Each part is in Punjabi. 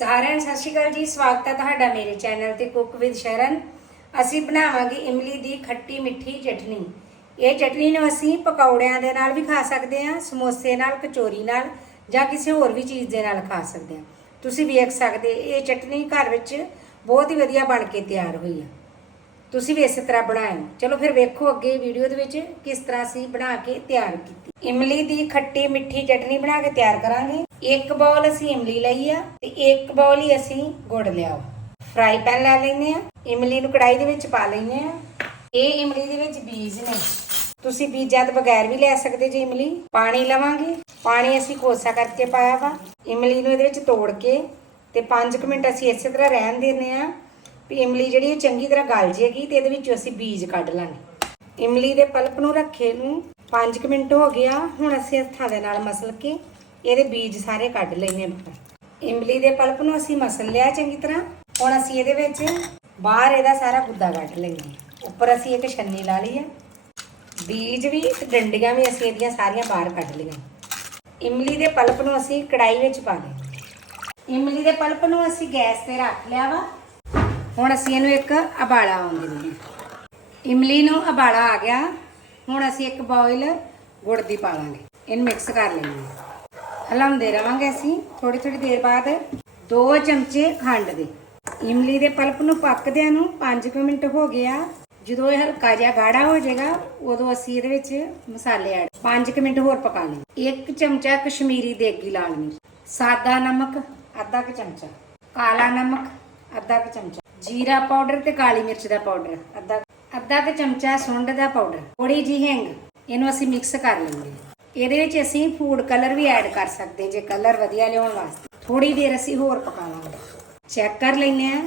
ਸਾਰਿਆਂ ਨੂੰ ਸਤਿ ਸ਼੍ਰੀ ਅਕਾਲ ਜੀ, ਸਵਾਗਤ ਹੈ ਤੁਹਾਡਾ ਮੇਰੇ ਚੈਨਲ ਤੇ ਕੁੱਕ ਵਿਦ ਸ਼ਰਨ। ਅਸੀਂ ਬਣਾਵਾਂਗੇ ਇਮਲੀ ਦੀ ਖੱਟੀ ਮਿੱਠੀ ਚਟਨੀ। ਇਹ ਚਟਨੀ ਨੂੰ ਅਸੀਂ ਪਕੌੜਿਆਂ ਦੇ ਨਾਲ ਵੀ ਖਾ ਸਕਦੇ ਹਾਂ, ਸਮੋਸੇ ਨਾਲ, ਕਚੋਰੀ ਨਾਲ ਜਾਂ ਕਿਸੇ ਹੋਰ ਵੀ ਚੀਜ਼ ਦੇ ਨਾਲ ਖਾ ਸਕਦੇ ਹਾਂ। ਤੁਸੀਂ ਵੇਖ ਸਕਦੇ, ਇਹ ਚਟਨੀ ਘਰ ਵਿੱਚ ਬਹੁਤ ਹੀ ਵਧੀਆ ਬਣ ਕੇ ਤਿਆਰ ਹੋਈ ਹੈ ਤੁਸੀਂ ਵੀ ਇਸੇ ਤਰ੍ਹਾਂ ਬਣਾਇਓ। ਚਲੋ ਫਿਰ ਵੇਖੋ ਅੱਗੇ ਵੀਡੀਓ ਦੇ ਵਿੱਚ ਕਿਸ ਤਰ੍ਹਾਂ ਅਸੀਂ ਬਣਾ ਕੇ ਤਿਆਰ ਕੀਤੀ। ਇਮਲੀ ਦੀ ਖੱਟੀ ਮਿੱਠੀ ਚਟਨੀ ਬਣਾ ਕੇ ਤਿਆਰ ਕਰਾਂਗੇ। ਇੱਕ ਬਾਉਲ ਅਸੀਂ ਇਮਲੀ ਲਈ ਆ ਤੇ ਇੱਕ ਬਾਉਲ ਹੀ ਅਸੀਂ ਗੁੜ ਲਿਆਓ। ਫਰਾਈ ਪੈਨ ਲੈ ਲੈਨੇ ਆ। ਇਮਲੀ ਨੂੰ ਕੜਾਈ ਦੇ ਵਿੱਚ ਪਾ ਲੈਨੇ ਆ। ਇਹ ਇਮਲੀ ਦੇ ਵਿੱਚ ਬੀਜ ਨੇ। ਤੁਸੀਂ ਬੀਜਾਂ ਤੋਂ ਬਗੈਰ ਵੀ ਲੈ ਸਕਦੇ ਜੀ ਇਮਲੀ। ਪਾਣੀ ਲਵਾਂਗੇ। ਪਾਣੀ ਅਸੀਂ ਕੋਸਾ ਕਰਕੇ ਪਾਇਆ ਵਾ। ਇਮਲੀ ਨੂੰ ਇਹਦੇ ਵਿੱਚ ਤੋੜ ਕੇ ਤੇ 5 ਮਿੰਟ ਅਸੀਂ ਇਸੇ ਤਰ੍ਹਾਂ ਰਹਿਣ ਦਿੰਨੇ ਆ। ਵੀ ਇਮਲੀ ਜਿਹੜੀ ਇਹ ਚੰਗੀ ਤਰ੍ਹਾਂ ਗਲ ਜੇਗੀ ਤੇ ਇਹਦੇ ਵਿੱਚੋਂ ਅਸੀਂ ਬੀਜ ਕੱਢ ਲਾਂਗੇ। ਇਮਲੀ ਦੇ ਪਲਪ ਨੂੰ ਰੱਖੇ ਨੂੰ 5 ਮਿੰਟ ਹੋ ਗਿਆ। ਹੁਣ ਅਸੀਂ ਹੱਥਾਂ ਦੇ ਨਾਲ ਮਸਲ ਕੇ ਇਹਦੇ ਬੀਜ ਸਾਰੇ ਕੱਢ ਲੈਨੇ ਬਾਹਰ ਇਮਲੀ ਦੇ ਪਲਪ ਨੂੰ ਅਸੀਂ ਮਸਲ ਲਿਆ ਚੰਗੀ ਤਰ੍ਹਾਂ। ਹੁਣ ਅਸੀਂ ਇਹਦੇ ਵਿੱਚ ਬਾਹਰ ਇਹਦਾ ਸਾਰਾ ਗੁੱਦਾ ਕੱਢ ਲੈਨੇ ਉੱਪਰ ਅਸੀਂ ਇੱਕ ਛੰਨੀ ਲਾ ਲਈ ਆ ਬੀਜ ਵੀ ਤੇ ਡੰਡੀਆਂ ਵੀ ਅਸੀਂ ਇਹਦੀਆਂ ਸਾਰੀਆਂ ਬਾਹਰ ਕੱਢ ਲਈਆਂ। ਇਮਲੀ ਦੇ ਪਲਪ ਨੂੰ ਅਸੀਂ ਕੜਾਈ ਵਿੱਚ ਪਾ ਦੇ ਇਮਲੀ ਦੇ ਪਲਪ ਨੂੰ ਅਸੀਂ ਗੈਸ ਤੇ ਰੱਖ ਲਿਆ ਵਾ। ਹੁਣ ਅਸੀਂ ਇਹਨੂੰ ਇੱਕ ਅਬਾਲਾ ਆਉਣ ਦਿੰਦੇ ਹਾਂ ਇਮਲੀ ਨੂੰ ਅਬਾਲਾ ਆ ਗਿਆ। ਹੁਣ ਅਸੀਂ ਇੱਕ ਬੋਇਲ ਗੁੜ ਦੀ ਪਾ ਲਾਂਗੇ ਇਹਨੂੰ ਮਿਕਸ ਕਰ ਲੈਂਦੇ ਹਾਂ। ਹਲਾਉਂਦੇ ਰਵਾਂਗੇ ਅਸੀਂ ਥੋੜੀ ਥੋੜੀ ਦੇਰ ਬਾਅਦ। 2 ਚਮਚੇ ਖੰਡ ਦੇ। ਇਮਲੀ ਦੇ ਪਲਪ ਨੂੰ ਪੱਕਦਿਆਂ ਨੂੰ 5 ਮਿੰਟ ਹੋ ਗਿਆ। ਜਦੋਂ ਇਹ ਹਲਕਾ ਜਿਹਾ ਗਾੜਾ ਹੋ ਜਾਏਗਾ, ਉਦੋਂ ਅਸੀਂ ਇਹਦੇ ਵਿੱਚ ਮਸਾਲੇ ਐਡ 5 ਮਿੰਟ ਹੋਰ ਪਕਾ ਲਈ ਇੱਕ ਚਮਚਾ ਕਸ਼ਮੀਰੀ ਦੇਗੀ ਲਾਲ ਮਿਰਚ, ਸਾਦਾ ਨਮਕ, ਅੱਧਾ ਕੁ ਚਮਚਾ, ਕਾਲਾ ਨਮਕ, ਅੱਧਾ ਕੁ ਚਮਚਾ। ਜੀਰਾ ਪਾਊਡਰ ਤੇ ਕਾਲੀ ਮਿਰਚ ਦਾ ਪਾਊਡਰ, ਅੱਧਾ ਅੱਧਾ ਕੁ ਚਮਚਾ ਸੁੰਡ ਦਾ ਪਾਊਡਰ ਥੋੜੀ ਜੀ ਹਿੰਗ, ਇਹਨੂੰ ਅਸੀਂ ਮਿਕਸ ਕਰ ਲਵਾਂਗੇ ਇਹਦੇ ਵਿੱਚ ਅਸੀਂ ਫੂਡ ਕਲਰ ਵੀ ਐਡ ਕਰ ਸਕਦੇ ਜੇ ਕਲਰ ਵਧੀਆ ਲਿਆਉਣ ਵਾਸਤੇ। ਥੋੜੀ ਦੇਰ ਅਸੀਂ ਹੋਰ ਪਕਾਵਾਂਗੇ ਚੈੱਕ ਕਰ ਲੈਨੇ ਆ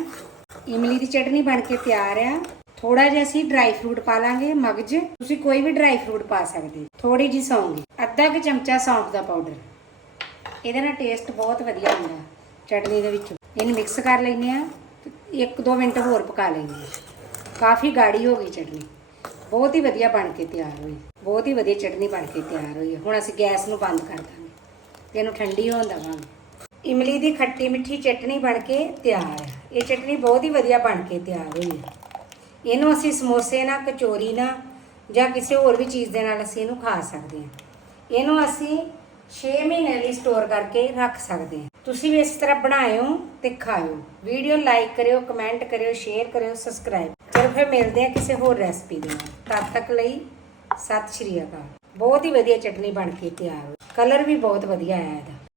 ਇਮਲੀ ਦੀ ਚਟਨੀ ਬਣ ਕੇ ਤਿਆਰ ਆ। ਥੋੜਾ ਜਿਹਾ ਅਸੀਂ ਡਰਾਈ ਫਰੂਟ ਪਾ ਲਾਂਗੇ, ਮਗਜ। ਤੁਸੀਂ ਕੋਈ ਵੀ ਡਰਾਈ ਫਰੂਟ ਪਾ ਸਕਦੇ ਹੋ। ਥੋੜੀ ਜੀ ਸੌਂਗੀ, ਅੱਧਾ ਕੁ ਚਮਚਾ ਸੌਂਫ ਦਾ ਪਾਊਡਰ। ਇਹਦੇ ਨਾਲ ਟੇਸਟ ਬਹੁਤ ਵਧੀਆ ਹੁੰਦਾ, ਚਟਨੀ ਦੇ ਵਿੱਚ। ਇਹਨੂੰ ਮਿਕਸ ਕਰ ਲੈਨੇ ਆ ਇੱਕ ਦੋ ਮਿੰਟ ਹੋਰ ਪਕਾ ਲੈਂਦੇ ਆ ਕਾਫੀ ਗਾੜੀ ਹੋ ਗਈ ਚਟਨੀ। ਬਹੁਤ ਹੀ ਵਧੀਆ ਬਣ ਕੇ ਤਿਆਰ ਹੋਈ। ਬਹੁਤ ਹੀ ਵਧੀਆ ਚਟਨੀ ਬਣ ਕੇ ਤਿਆਰ ਹੋਈ ਹੈ। ਹੁਣ ਅਸੀਂ ਗੈਸ ਨੂੰ ਬੰਦ ਕਰ ਦਾਂਗੇ। ਇਹਨੂੰ ਠੰਡੀ ਹੋਣ ਦੇਵਾਂਗੇ। ਇਮਲੀ ਦੀ ਖੱਟੀ ਮਿੱਠੀ ਚਟਨੀ ਬਣ ਕੇ ਤਿਆਰ ਹੈ। ਇਹ ਚਟਨੀ ਬਹੁਤ ਹੀ ਵਧੀਆ ਬਣ ਕੇ ਤਿਆਰ ਹੋਈ ਹੈ। ਇਹਨੂੰ ਅਸੀਂ ਸਮੋਸੇ ਨਾਲ, ਕਚੋਰੀ ਨਾਲ ਜਾਂ ਕਿਸੇ ਹੋਰ ਵੀ ਚੀਜ਼ ਦੇ ਨਾਲ ਅਸੀਂ ਇਹਨੂੰ ਖਾ ਸਕਦੇ ਹਾਂ। ਇਹਨੂੰ ਅਸੀਂ 6 ਮਹੀਨੇ ਸਟੋਰ ਕਰਕੇ ਰੱਖ ਸਕਦੇ ਹਾਂ। ਤੁਸੀਂ ਵੀ ਇਸ ਤਰ੍ਹਾਂ ਬਣਾਇਓ ਤੇ ਖਾਇਓ ਵੀਡੀਓ ਲਾਈਕ ਕਰਿਓ ਕਮੈਂਟ ਕਰਿਓ ਸ਼ੇਅਰ ਕਰਿਓ ਸਬਸਕ੍ਰਾਈਬ ਚਲੋ ਫਿਰ ਮਿਲਦੇ ਹਾਂ ਕਿਸੇ ਹੋਰ ਰੈਸਪੀ ਦੇ ਨਾਲ। ਤਦ ਤੱਕ ਲਈ ਸਤਿ ਸ਼੍ਰੀ ਅਕਾਲ। ਬਹੁਤ ਹੀ ਵਧੀਆ ਚਟਨੀ ਬਣ ਕੇ ਤਿਆਰ ਹੋਈ ਕਲਰ ਵੀ ਬਹੁਤ ਵਧੀਆ ਆਇਆ ਇਹਦਾ।